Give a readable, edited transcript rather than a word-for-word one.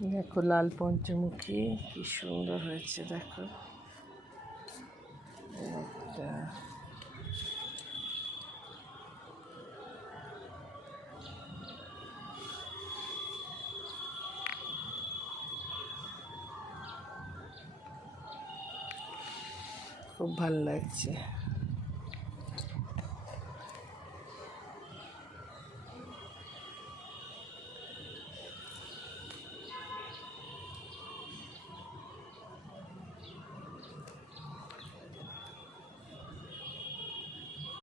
দেখো লাল পঞ্চমুখী কি সুন্দর হয়েছে, দেখো একটা খুব ভালো লাগছে।